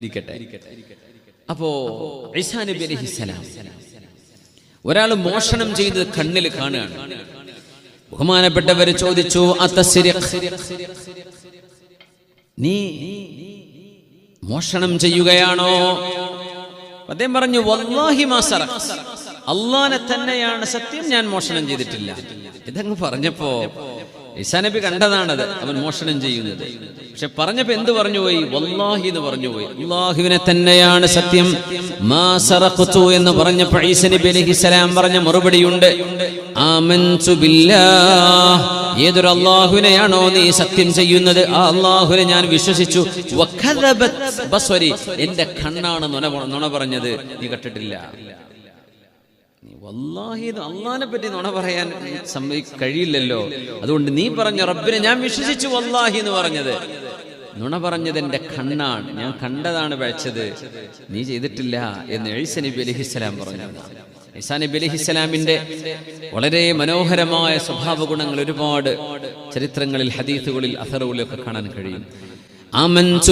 ഇരിക്കട്ടെ അപ്പോ നബി ഒരാൾ മോഷണം ചെയ്ത് കണ്ണിൽ കാണുകയാണ് ബഹുമാനപ്പെട്ടവര് ചോദിച്ചു? നീ മോഷണം ചെയ്യുകയാണോ അദ്ദേഹം പറഞ്ഞു വല്ലാഹി മാസറ സറഖ്." അള്ളാനെ തന്നെയാണ് സത്യം ഞാൻ മോഷണം ചെയ്തിട്ടില്ല ഇതങ്ങ് പറഞ്ഞപ്പോ ഈസാ നബി കണ്ടതാണത്. അവൻ മോഷണം ചെയ്യുന്നത്. പക്ഷെ പറഞ്ഞപ്പോ എന്ത് പറഞ്ഞു പോയി വല്ലാഹി എന്ന് പറഞ്ഞു പോയി അള്ളാഹുവിനെ തന്നെയാണ് സത്യം. മാ സറഖ്തു എന്ന് പറഞ്ഞപ്പോ ഈസാ നബി അലൈഹിസ്സലാം പറഞ്ഞ മറുപടിയുണ്ട്. ബില്ലാഹ്. ഏതൊരു അള്ളാഹുവിനെയാണോ നീ സത്യം ചെയ്യുന്നത്? ആ അള്ളാഹുവിനെ ഞാൻ വിശ്വസിച്ചു. എന്റെ കണ്ണാണ് നുണ നുണ പറഞ്ഞത്. നീ കേട്ടിട്ടില്ല. വല്ലാഹി പറ്റി നുണ പറയാൻ കഴിയില്ലല്ലോ. അതുകൊണ്ട് നീ പറഞ്ഞ റബ്ബിനെ ഞാൻ വിശ്വസിച്ചു വല്ലാഹി എന്ന് പറഞ്ഞത്. നുണ പറഞ്ഞത് എന്റെ കണ്ണാണ്. ഞാൻ കണ്ടതാണ് പഴച്ചത്. നീ ചെയ്തിട്ടില്ല എന്ന് എഴുസ നബി അലഹിസ്സലാം പറഞ്ഞു ഈസാ നബി അലഹിസ്സലാമിന്റെ വളരെ മനോഹരമായ സ്വഭാവ ഗുണങ്ങൾ ഒരുപാട് ചരിത്രങ്ങളിൽ ഹദീസുകളിൽ അസറുകളിലൊക്കെ കാണാൻ കഴിയും.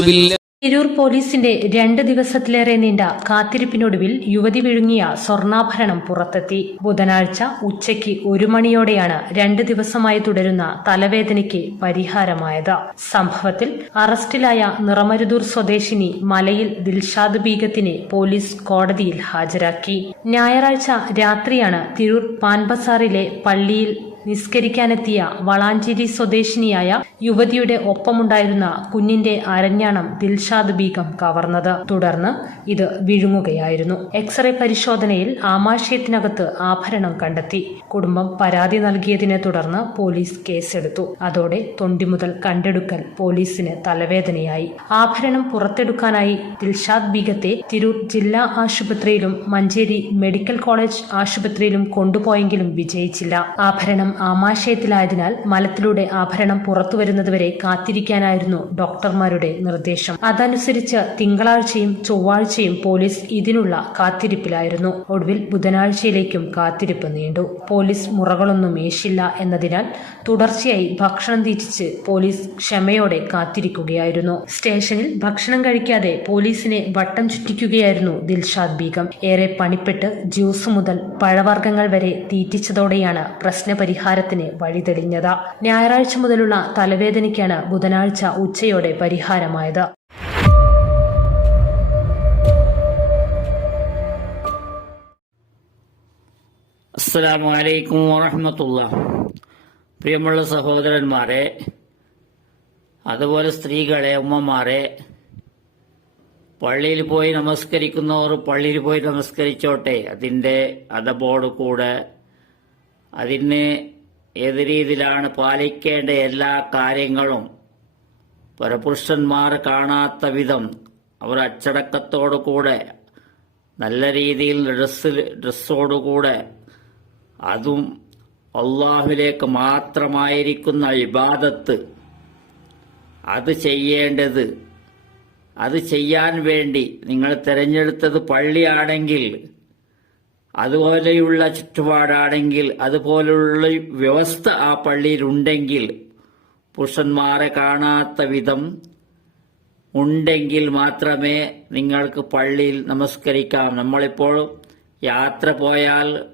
ബില്ലാ തിരൂർ പോലീസിന്റെ രണ്ട് ദിവസത്തിലേറെ നീണ്ട കാത്തിരിപ്പിനൊടുവിൽ യുവതി വിഴുങ്ങിയ സ്വർണാഭരണം പുറത്തെത്തി. ബുധനാഴ്ച ഉച്ചയ്ക്ക് ഒരു മണിയോടെയാണ് രണ്ട് ദിവസമായി തുടരുന്ന തലവേദനയ്ക്ക് പരിഹാരമായത്. സംഭവത്തിൽ അറസ്റ്റിലായ നിറമരുതൂർ സ്വദേശിനി മലയിൽ ദിൽഷാദ് ബീഗത്തിനെ പോലീസ് കോടതിയിൽ ഹാജരാക്കി. ഞായറാഴ്ച രാത്രിയാണ് തിരൂർ പാൻബസാറിലെ പള്ളിയിൽ നിസ്കരിക്കാനെത്തിയ വളാഞ്ചേരി സ്വദേശിനിയായ യുവതിയുടെ ഒപ്പമുണ്ടായിരുന്ന കുഞ്ഞിന്റെ അരഞ്ഞാണം ദിൽഷാദ് ബീഗം കവർന്നത്. തുടർന്ന് ഇത് വിഴുങ്ങുകയായിരുന്നു. എക്സ്റേ പരിശോധനയിൽ ആമാശയത്തിനകത്ത് ആഭരണം കണ്ടെത്തി. കുടുംബം പരാതി നൽകിയതിനെ തുടർന്ന് പോലീസ് കേസെടുത്തു. അതോടെ തൊണ്ടി മുതൽ കണ്ടെടുക്കൽ പോലീസിന് തലവേദനയായി. ആഭരണം പുറത്തെടുക്കാനായി ദിൽഷാദ് ബീഗത്തെ തിരൂർ ജില്ലാ ആശുപത്രിയിലും മഞ്ചേരി മെഡിക്കൽ കോളേജ് ആശുപത്രിയിലും കൊണ്ടുപോയെങ്കിലും വിജയിച്ചില്ല. ആഭരണം ആമാശയത്തിലായതിനാൽ മലത്തിലൂടെ ആഭരണം പുറത്തുവരുന്നതുവരെ കാത്തിരിക്കാനായിരുന്നു ഡോക്ടർമാരുടെ നിർദ്ദേശം. അതനുസരിച്ച് തിങ്കളാഴ്ചയും ചൊവ്വാഴ്ചയും പോലീസ് ഇതിനുള്ള കാത്തിരിപ്പിലായിരുന്നു. ഒടുവിൽ ബുധനാഴ്ചയിലേക്കും കാത്തിരിപ്പ് നീണ്ടു. പോലീസ് മുറകളൊന്നും ഏശില്ല എന്നതിനാൽ തുടർച്ചയായി ഭക്ഷണം തീറ്റിച്ച് പോലീസ് ക്ഷമയോടെ കാത്തിരിക്കുകയായിരുന്നു. സ്റ്റേഷനിൽ ഭക്ഷണം കഴിക്കാതെ പോലീസിനെ വട്ടം ചുറ്റിക്കുകയായിരുന്നു ദിൽഷാദ് ബീഗം. ഏറെ പണിപ്പെട്ട് ജ്യൂസ് മുതൽ പഴവർഗങ്ങൾ വരെ തീറ്റിച്ചതോടെയാണ് പ്രശ്നപരിഹാരത്തിന് വഴിതെളിഞ്ഞത്. ഞായറാഴ്ച മുതലുള്ള തലവേദനയ്ക്കാണ് ബുധനാഴ്ച ഉച്ചയോടെ പരിഹാരമായത്. അസ്സലാമു അലൈക്കും പ്രിയമുള്ള സഹോദരന്മാരെ അതുപോലെ സ്ത്രീകളെ ഉമ്മമാരെ പള്ളിയിൽ പോയി നമസ്കരിക്കുന്നവർ പള്ളിയിൽ പോയി നമസ്കരിച്ചോട്ടെ. അതിന്റെ അതബോട് കൂടെ അതിന് ഏത് രീതിയിലാണ് പാലിക്കേണ്ട എല്ലാ കാര്യങ്ങളും പരപുരുഷന്മാർ കാണാത്ത വിധം അവർ അച്ചടക്കത്തോടു കൂടെ നല്ല രീതിയിൽ ഡ്രസ്സിൽ ഡ്രസ്സോടുകൂടെ അതും അള്ളാഹുലേക്ക് മാത്രമായിരിക്കുന്ന ഇബാദത്ത്. അത് ചെയ്യേണ്ടത് അത് ചെയ്യാൻ വേണ്ടി നിങ്ങൾ തിരഞ്ഞെടുത്തത് പള്ളിയാണെങ്കിൽ അതുപോലെയുള്ള ചുറ്റുപാടാണെങ്കിൽ അതുപോലുള്ള വ്യവസ്ഥ ആ പള്ളിയിലുണ്ടെങ്കിൽ പുരുഷന്മാരെ കാണാത്ത വിധം ഉണ്ടെങ്കിൽ മാത്രമേ നിങ്ങൾക്ക് പള്ളിയിൽ നമസ്കരിക്കാം. നമ്മളിപ്പോൾ യാത്ര പോയാൽ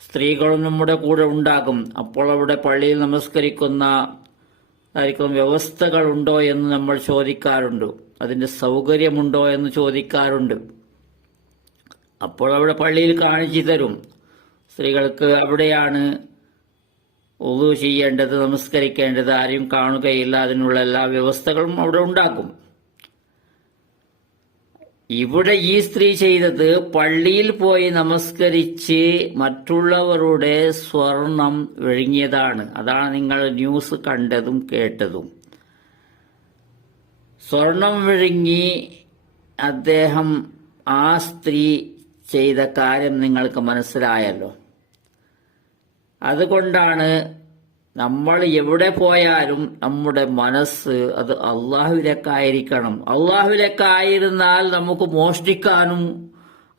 സ്ത്രീകളും നമ്മുടെ കൂടെ ഉണ്ടാകും. അപ്പോൾ അവിടെ പള്ളിയിൽ നമസ്കരിക്കുന്ന ആയിരിക്കും വ്യവസ്ഥകളുണ്ടോ എന്ന് നമ്മൾ ചോദിക്കാറുണ്ട്. അതിന്റെ സൗകര്യമുണ്ടോ എന്ന് ചോദിക്കാറുണ്ട്. അപ്പോൾ അവിടെ പള്ളിയിൽ കാണിച്ചു തരും. സ്ത്രീകൾക്ക് അവിടെയാണ് ഒതു ചെയ്യേണ്ടത് നമസ്കരിക്കേണ്ടത് ആരും കാണുകയില്ല അതിനുള്ള എല്ലാ വ്യവസ്ഥകളും അവിടെ ഉണ്ടാക്കും. ഇവിടെ ഈ സ്ത്രീ ചെയ്തത് പള്ളിയിൽ പോയി നമസ്കരിച്ച് മറ്റുള്ളവരുടെ സ്വർണം വിഴുങ്ങിയതാണ്. അതാണ് നിങ്ങൾ ന്യൂസ് കണ്ടതും കേട്ടതും. സ്വർണം വിഴുങ്ങി അദ്ദേഹം ആ സ്ത്രീ ചെയ്ത കാര്യം നിങ്ങൾക്ക് മനസ്സിലായല്ലോ. അതുകൊണ്ടാണ് നമ്മൾ എവിടെ പോയാലും നമ്മുടെ മനസ്സ് അത് അള്ളാഹുവിലേക്കായിരിക്കണം. അള്ളാഹുവിലേക്കായിരുന്നാൽ നമുക്ക് മോഷ്ടിക്കാനും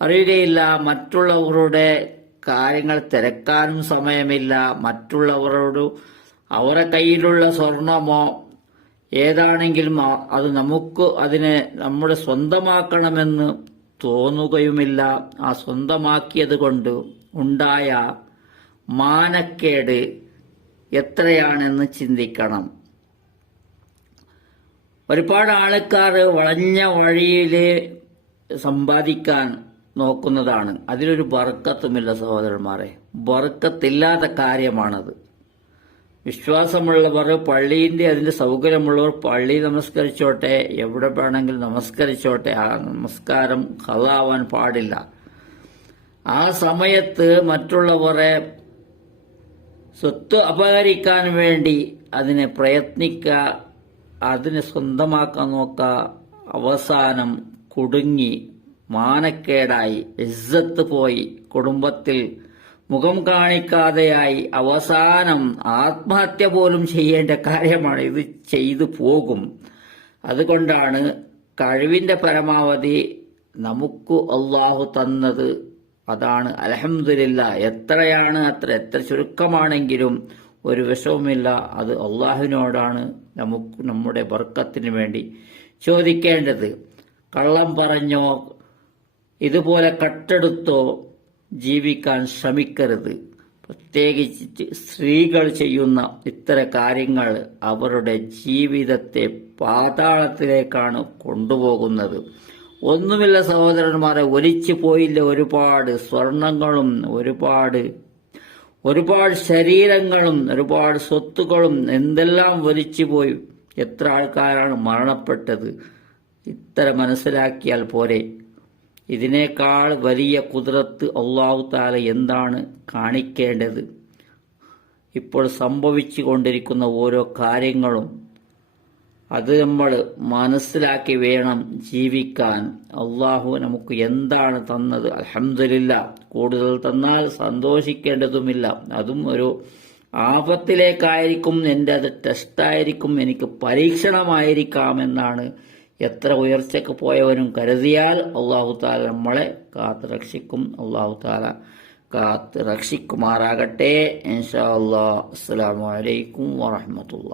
അറിയുകയില്ല മറ്റുള്ളവരുടെ കാര്യങ്ങൾ തിരക്കാനും സമയമില്ല മറ്റുള്ളവരോട് അവരുടെ കയ്യിലുള്ള സ്വർണമോ ഏതാണെങ്കിലും അത് നമുക്ക് അതിനെ നമ്മുടെ സ്വന്തമാക്കണമെന്ന് തോന്നുകയുമില്ല. ആ സ്വന്തമാക്കിയത് കൊണ്ട് ഉണ്ടായ മാനക്കേട് എത്രയാണെന്ന് ചിന്തിക്കണം. ഒരുപാട് ആൾക്കാർ വളഞ്ഞ വഴിയിൽ സമ്പാദിക്കാൻ നോക്കുന്നതാണ്. അതിലൊരു ബർക്കത്തുമില്ല സഹോദരന്മാരെ. ബർക്കത്തില്ലാത്ത കാര്യമാണത്. വിശ്വാസമുള്ളവർ പള്ളിന്റെ അതിന്റെ സൗകര്യമുള്ളവർ പള്ളി നമസ്കരിച്ചോട്ടെ എവിടെ വേണമെങ്കിലും നമസ്കരിച്ചോട്ടെ. ആ നമസ്കാരം കളാവാൻ പാടില്ല. ആ സമയത്ത് മറ്റുള്ളവരെ സ്വത്ത് അപഹരിക്കാൻ വേണ്ടി അതിനെ പ്രയത്നിക്കുക അതിനെ സ്വന്തമാക്കാൻ നോക്കുക. അവസാനം കുടുങ്ങി മാനക്കേടായി ഇസ്സത്ത് പോയി കുടുംബത്തിൽ മുഖം കാണിക്കാതെയായി അവസാനം ആത്മഹത്യ പോലും ചെയ്യേണ്ട കാര്യമാണ്. ഇത് ചെയ്തു പോകും. അതുകൊണ്ടാണ് കഴിവിന്റെ പരമാവധി നമുക്ക് അള്ളാഹു തന്നത്. അതാണ്. അലഹമില്ല എത്രയാണ് അത്ര എത്ര ചുരുക്കമാണെങ്കിലും ഒരു വിഷവുമില്ല. അത് അള്ളാഹുവിനോടാണ് നമുക്ക് നമ്മുടെ വർക്കത്തിന് വേണ്ടി ചോദിക്കേണ്ടത്. കള്ളം പറഞ്ഞോ ഇതുപോലെ കട്ടെടുത്തോ ജീവിക്കാൻ ശ്രമിക്കരുത്. പ്രത്യേകിച്ച് സ്ത്രീകൾ ചെയ്യുന്ന ഇത്തരം കാര്യങ്ങൾ അവരുടെ ജീവിതത്തെ പാതാളത്തിലേക്കാണ് കൊണ്ടുപോകുന്നത്. ഒന്നുമില്ല സഹോദരന്മാരെ ഒലിച്ചു പോയില്ല ഒരുപാട് സ്വർണങ്ങളും ഒരുപാട് ഒരുപാട് ശരീരങ്ങളും ഒരുപാട് സ്വത്തുക്കളും എന്തെല്ലാം ഒലിച്ചു പോയി. എത്ര ആൾക്കാരാണ് മരണപ്പെട്ടത്? ഇത്ര മനസ്സിലാക്കിയാൽ പോരെ. ഇതിനേക്കാൾ വലിയ കുതിരത്ത് അള്ളാഹു താല എന്താണ് കാണിക്കേണ്ടത്? ഇപ്പോൾ സംഭവിച്ചു കൊണ്ടിരിക്കുന്ന ഓരോ കാര്യങ്ങളും അത് നമ്മൾ മനസ്സിലാക്കി വേണം ജീവിക്കാൻ. അള്ളാഹു നമുക്ക് എന്താണ് തന്നത്? അലഹമില്ല കൂടുതൽ തന്നാൽ സന്തോഷിക്കേണ്ടതുമില്ല. അതും ഒരു ആപത്തിലേക്കായിരിക്കും എന്റെ അത് ടെസ്റ്റായിരിക്കും എനിക്ക് പരീക്ഷണമായിരിക്കാം എന്നാണ് എത്ര ഉയർച്ചയ്ക്ക് പോയവനും കരുതിയാൽ അള്ളാഹു താല നമ്മളെ കാത്ത് രക്ഷിക്കും. അള്ളാഹു താല കാത്ത് രക്ഷിക്കുമാറാകട്ടെ. ഇൻഷാ അള്ളാഹ് അസ്സലാമു അലൈക്കും വറഹമത്തുള്ള.